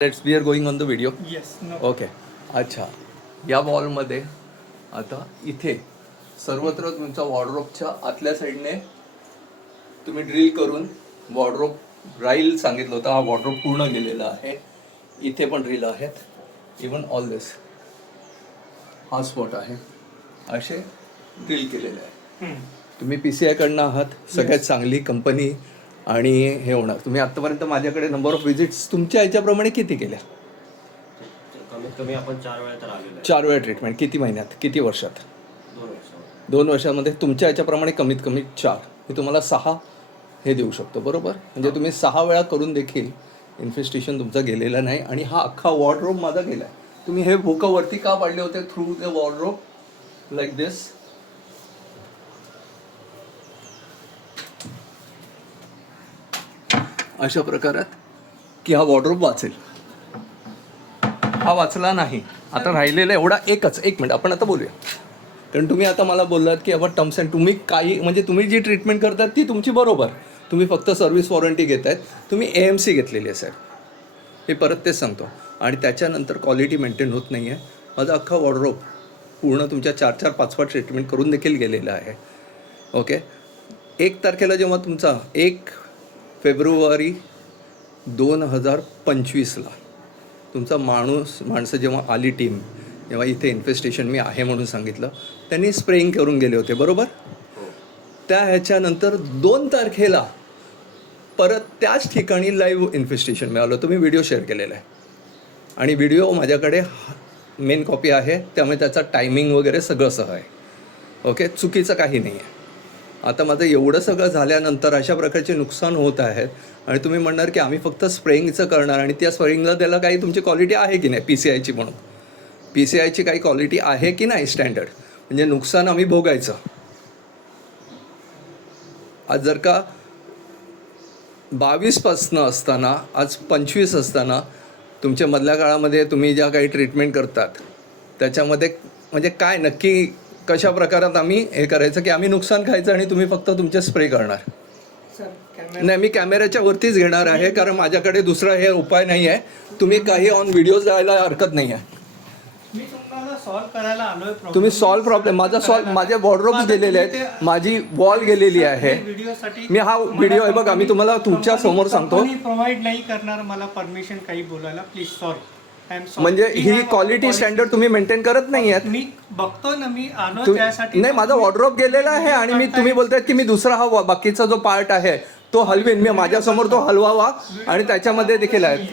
Let's we are going on the video. Yes. Okay. अच्छा, या वॉलमध्ये आता इथे सर्वत्र तुमच्या वॉर्डरोबच्या आतल्या साईडने तुम्ही ड्रिल करून वॉर्डरोब राहील सांगितलं होतं. हा वॉर्डरोब पूर्ण गेलेला आहे. इथे पण ड्रिल आहेत. इवन ऑल दिस हा स्पॉट आहे. असे ड्रिल केलेले आहे. तुम्ही PCI कडनं आहात. सगळ्यात चांगली कंपनी आणि हे होणार. तुम्ही आत्तापर्यंत माझ्याकडे नंबर ऑफ विजिट्स तुमच्या याच्याप्रमाणे किती केल्या? कमीत कमी आपण 4 वेळा तर आलेलो आहे. 4 वेळा ट्रीटमेंट. किती महिन्यात, किती वर्षात? 2 वर्षावर. 2 वर्षामध्ये तुमच्या याच्याप्रमाणे कमीत कमी 4. मी तुम्हाला 6 हे देऊ शकतो. बरोबर. म्हणजे तुम्ही 6 वेळा करून देखील इन्फेस्टेशन तुमचा गेलेला नाही. आणि हा अख्खा वॉर्डरोब माझा गेला आहे. तुम्ही हे भोकं वरती का पाडले होते? थ्रू द वॉर्डरोब लाईक दिस. अशा प्रकारात की हा वॉर्डरोब वाचेल. हा वाचला नाही. आता राहिलेला एवढा एक मिनिट आपण आता बोलूया. कारण तुम्ही आता मला बोललात की आपण टर्म्स अँड तुम्ही काही म्हणजे तुम्ही जी ट्रीटमेंट करतात ती तुमची बरोबर. तुम्ही फक्त सर्व्हिस वॉरंटी घेत आहेत. तुम्ही AMC घेतलेली आहे साहेब. मी परत तेच सांगतो. आणि त्याच्यानंतर क्वालिटी मेंटेन होत नाही आहे. माझा अख्खा वॉर्डरोब पूर्ण तुमच्या 4-4, 5-5 ट्रीटमेंट करून देखील गेलेला आहे. ओके. 1 तारखेला जेव्हा तुमचा 1 फेब्रुवारी 2025ला तुमचा माणसं जेव्हा आली टीम, जेव्हा इथे इन्फेस्टेशन मी आहे म्हणून सांगितलं, त्यांनी स्प्रेइंग करून गेले होते. बरोबर. त्या ह्याच्यानंतर 2 तारखेला परत त्याच ठिकाणी लाईव्ह इन्फेस्टेशन मिळालं. तुम्ही व्हिडिओ शेअर केलेला आहे आणि व्हिडिओ माझ्याकडे मेन कॉपी आहे. त्यामुळे त्याचा टायमिंग वगैरे सगळं सह आहे. ओके. चुकीचं काही नाही आहे. आता माझं एवढं सगळं झाल्यानंतर अशा प्रकारचे नुकसान होत आहेत आणि तुम्ही म्हणणार की आम्ही फक्त स्प्रेइंगचं करणार आणि त्या स्प्रेइंगला त्याला काही तुमची क्वालिटी आहे की नाही PCIची म्हणून. PCIची काही क्वालिटी आहे की नाही स्टँडर्ड. म्हणजे नुकसान आम्ही भोगायचं. आज जर का 22पासनं असताना आज 25 असताना तुमच्या मधल्या काळामध्ये तुम्ही ज्या काही ट्रीटमेंट करतात त्याच्यामध्ये म्हणजे काय नक्की कशा प्रकारात आम्ही हे करायचं की आम्ही नुकसान खायचं आणि तुम्ही फक्त तुमचे स्प्रे करणार? नाही, मी कॅमेऱ्याच्या वरतीच घेणार आहे कारण माझ्याकडे दुसरा हे उपाय नाही आहे. तुम्ही काही ऑन व्हिडिओ जायला हरकत नाही आहे. मी तुम्हाला सॉल्व्ह करायला आलोय. तुम्ही सॉल्व्ह प्रॉब्लेम माझे वॉर्डरोब्स गेलेले आहेत. माझी वॉल गेलेली आहे. व्हिडिओसाठी मी हा व्हिडिओ आहे बघा. मी तुम्हाला तुमच्या समोर सांगतो. प्रोव्हाइड नाही करणार मला परमिशन काही बोलायला. Please sorry. म्हणजे ही क्वालिटी स्टँडर्ड तुम्ही मेंटेन करत नाही आहेत. मी बघतो ना. मी आलो त्यासाठी. नाही, माझा वॉर्डरोब गेलेला आहे आणि मी तुम्ही बोलतायत की मी दुसरा हा बाकीचा जो पार्ट आहे तो हलवेन. मी माझ्यासमोर तो हलवावा आणि त्याच्यामध्ये देखील आहे.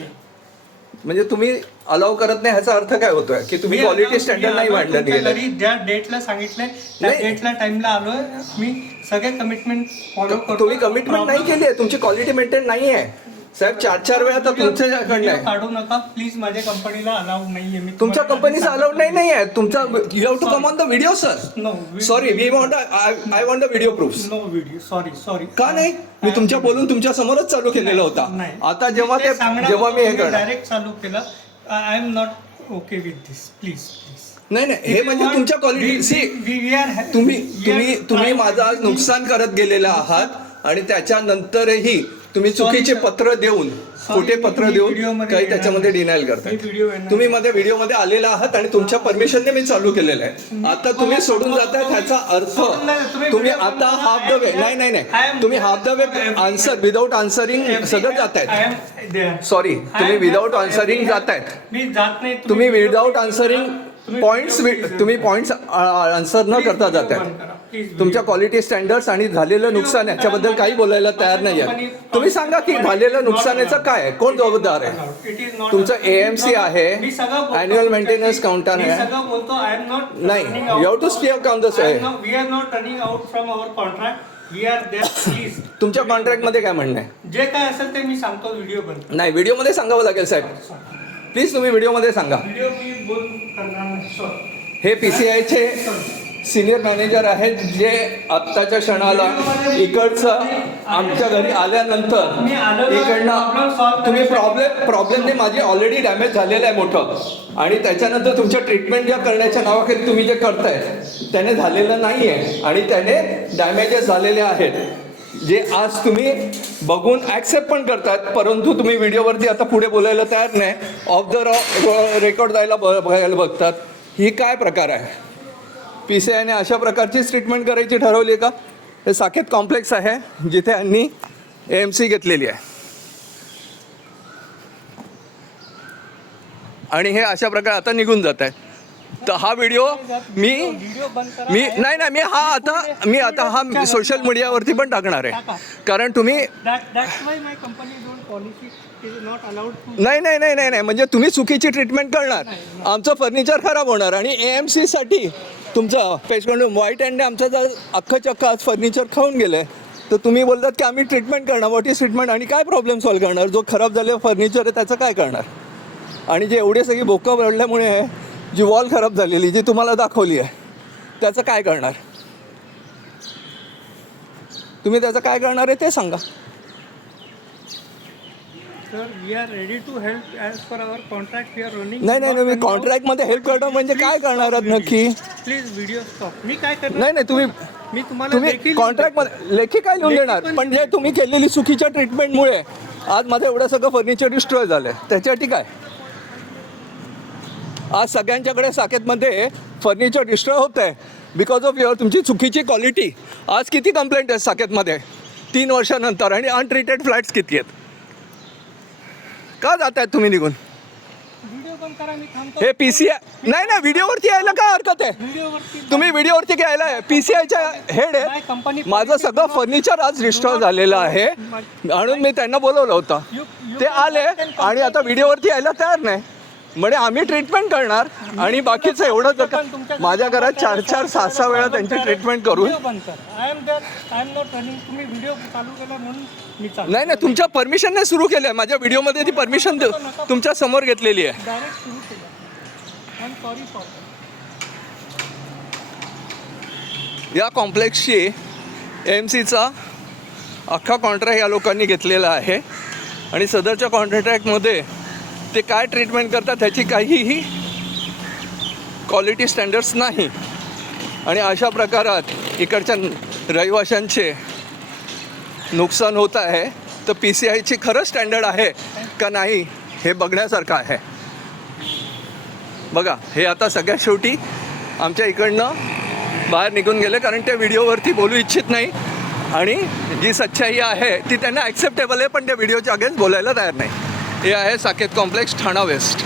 म्हणजे तुम्ही अलाव करत नाही ह्याचा अर्थ काय होतोय की तुम्ही क्वालिटी स्टँडर्ड नाही वाढलं गेलं. ज्या डेटला सांगितलंय त्या डेटला टाइमला आलोय. मी सगळे कमिटमेंट फॉलो करतो. तुम्ही कमिटमेंट नाही केली आहे. तुमची क्वालिटी मेंटेन नाही आहे साहेब. 4-4 वेळा तर तुमच्याकडनं आहे. काढू नका प्लीज. माझ्या कंपनीला अलाउड नाहीये. मी तुमच्या कंपनीचा अलाउड नाही आहे. तुमचा you have to come on the video sir. No sorry, we want I want the video proof. No video. Sorry. का नाही? मी तुमच्या बोलून तुमच्या समोरच चालू केलेला होता. आता जेव्हा मी हे करणार डायरेक्ट चालू केलं. I am not okay with this. Please. नाही हे म्हणजे तुमच्या क्वालिटी तुम्ही माझं आज नुकसान करत गेलेला आहात आणि त्याच्यानंतरही तुम्ही चुकीचे पत्र देऊन खोटे पत्र देऊन काही त्याच्यामध्ये डिनायल करताय. तुम्ही मध्ये व्हिडिओमध्ये आलेला आहात आणि तुमच्या परमिशनने मी चालू केलेलं आहे. आता तुम्ही सोडून जाताय ह्याचा अर्थ तुम्ही आता हाफ द वे नाही तुम्ही half the way answer without answering सगळं जातायत. सॉरी, तुम्ही विदाऊट आन्सरिंग जातायत. मी जात नाही. तुम्ही विदाऊट आन्सरिंग पॉइंट्स आन्सर न करता जात आहेत. तुमच्या क्वालिटी स्टँडर्ड्स आणि झालेलं नुकसान याच्याबद्दल काही बोलायला तयार नाही आहे. तुम्ही सांगा की झालेलं नुकसानाचं काय आहे, कोण जबाबदार आहे? तुमचं AMC आहे, अॅन्युअल मेंटेनन्स काउंटर आहे. नाही, you have to speak on the तुमच्या कॉन्ट्रॅक्ट मध्ये काय म्हणणं आहे? जे काय असेल ते मी सांगतो व्हिडिओ बंद. नाही, व्हिडिओमध्ये सांगावं लागेल साहेब. प्लीज तुम्ही व्हिडिओमध्ये सांगा. व्हिडिओ मी बोल करणार नाही. हे PCIचे सिनियर मॅनेजर आहेत जे आत्ताच्या क्षणाला इकडचं आमच्या घरी आल्यानंतर इकडनं तुम्ही प्रॉब्लेमने माझी ऑलरेडी डॅमेज झालेलं आहे मोठं आणि त्याच्यानंतर तुमच्या ट्रीटमेंट ज्या करण्याच्या नावाखाली तुम्ही जे करताय त्याने झालेलं नाही आहे आणि त्याने डॅमेजेस झालेले आहेत जे आज तुम्ही बघून ॲक्सेप्ट पण करतात. परंतु तुम्ही व्हिडिओवरती आता पुढे बोलायला तयार नाही. ऑफ द रेकॉर्ड जायला बघायला बघतात. ही काय प्रकार आहे? PCIने अशा प्रकारचीच ट्रीटमेंट करायची ठरवली का? हे साकेत कॉम्प्लेक्स आहे जिथे यांनी AMC घेतलेली आहे आणि हे अशा प्रकारे आता निघून जात आहे. तर हा व्हिडिओ व्हिडिओ बंद करा. मी आता हा सोशल मीडियावरती पण टाकणार आहे, कारण तुम्ही That's why my company don't policy is not allowed to. नाही म्हणजे तुम्ही चुकीची ट्रीटमेंट करणार, आमचं फर्निचर खराब होणार आणि AMC साठी तुमचं पेशंट व्हाईट अँडने आमचं जर अख्खं चक्क आज फर्निचर खाऊन गेलं आहे, तर तुम्ही बोलतात की आम्ही ट्रीटमेंट करणार. व्हॉट इज ट्रीटमेंट आणि काय प्रॉब्लेम सॉल्व्ह करणार? जो खराब झालेलं फर्निचर आहे त्याचं काय करणार? आणि जे एवढे सगळी बोकं पडल्यामुळे आहे, जी वॉल खराब झालेली जी तुम्हाला दाखवली आहे, त्याचं काय करणार? तुम्ही त्याचं काय करणार आहे ते सांगा. Sir, we are ready to help as per our contract. We are running. नाही मी कॉन्ट्रॅक्टमध्ये हेल्प करतो म्हणजे काय करणार आहात नक्की? Please video stop. मी काय करणार? नाही तुम्ही मी तुम्हाला तुम्ही देखील कॉन्ट्रॅक्टमध्ये लेखी काय लिहून देणार? पण जे तुम्ही केलेली चुकीच्या ट्रीटमेंटमुळे आज माझं एवढं सगळं फर्निचर डिस्ट्रॉय झालं आहे, त्याच्यासाठी काय? आज सगळ्यांच्याकडे साकेतमध्ये फर्निचर डिस्ट्रॉय होत आहे बिकॉज ऑफ तुमची चुकीची क्वालिटी. आज किती कंप्लेंट आहेत साकेतमध्ये 3 वर्षानंतर आणि अनट्रीटेड फ्लॅट्स किती आहेत? का जात आहेत तुम्ही निघून? व्हिडिओ बंद करा. मी थांबतो. हे PCI नाही व्हिडिओवरती यायला काय हरकत आहे? व्हिडिओवरती तुम्ही व्हिडिओवरती घ्यायला PCIच्या हेड my आहे. company माझं सगळं फर्निचर आज डिस्ट्रॉय झालेलं आहे म्हणून मी त्यांना बोलवलं होतं. ते आले आणि आता व्हिडिओवरती यायला तयार नाही. म्हणजे आम्ही ट्रीटमेंट करणार आणि बाकीचं एवढं जर का माझ्या घरात 4-4, 6-6 वेळा त्यांची ट्रीटमेंट करून. व्हिडिओ बंद कर. I am not running. तुम्ही व्हिडिओ चालू केला म्हणून मी चालू. नाही तुमच्या परमिशनने सुरू केलं आहे. माझ्या व्हिडिओमध्ये ती परमिशन तुमच्या समोर घेतलेली आहे. डायरेक्ट सुरू केलं. I am sorry for. या कॉम्प्लेक्सची AMCचा अख्खा कॉन्ट्रॅक्ट या लोकांनी घेतलेला आहे आणि सदरच्या कॉन्ट्रॅक्टमध्ये ते काय ट्रीटमेंट करतात ह्याची काहीही क्वालिटी स्टँडर्ड्स नाही. आणि अशा प्रकारात इकडच्या रहिवाशांचे नुकसान होत आहे. तर PCIची खरं स्टँडर्ड आहे का नाही हे बघण्यासारखं आहे. बघा हे आता सगळ्यात शेवटी आमच्या इकडनं बाहेर निघून गेले, कारण ते व्हिडिओवरती बोलू इच्छित नाही आणि जी सच्चाई आहे ती त्यांना ॲक्सेप्टेबल आहे, पण त्या व्हिडिओच्या अगेन्स्ट बोलायला तयार नाही. हे आहे साकेत कॉम्प्लेक्स ठाणा वेस्ट.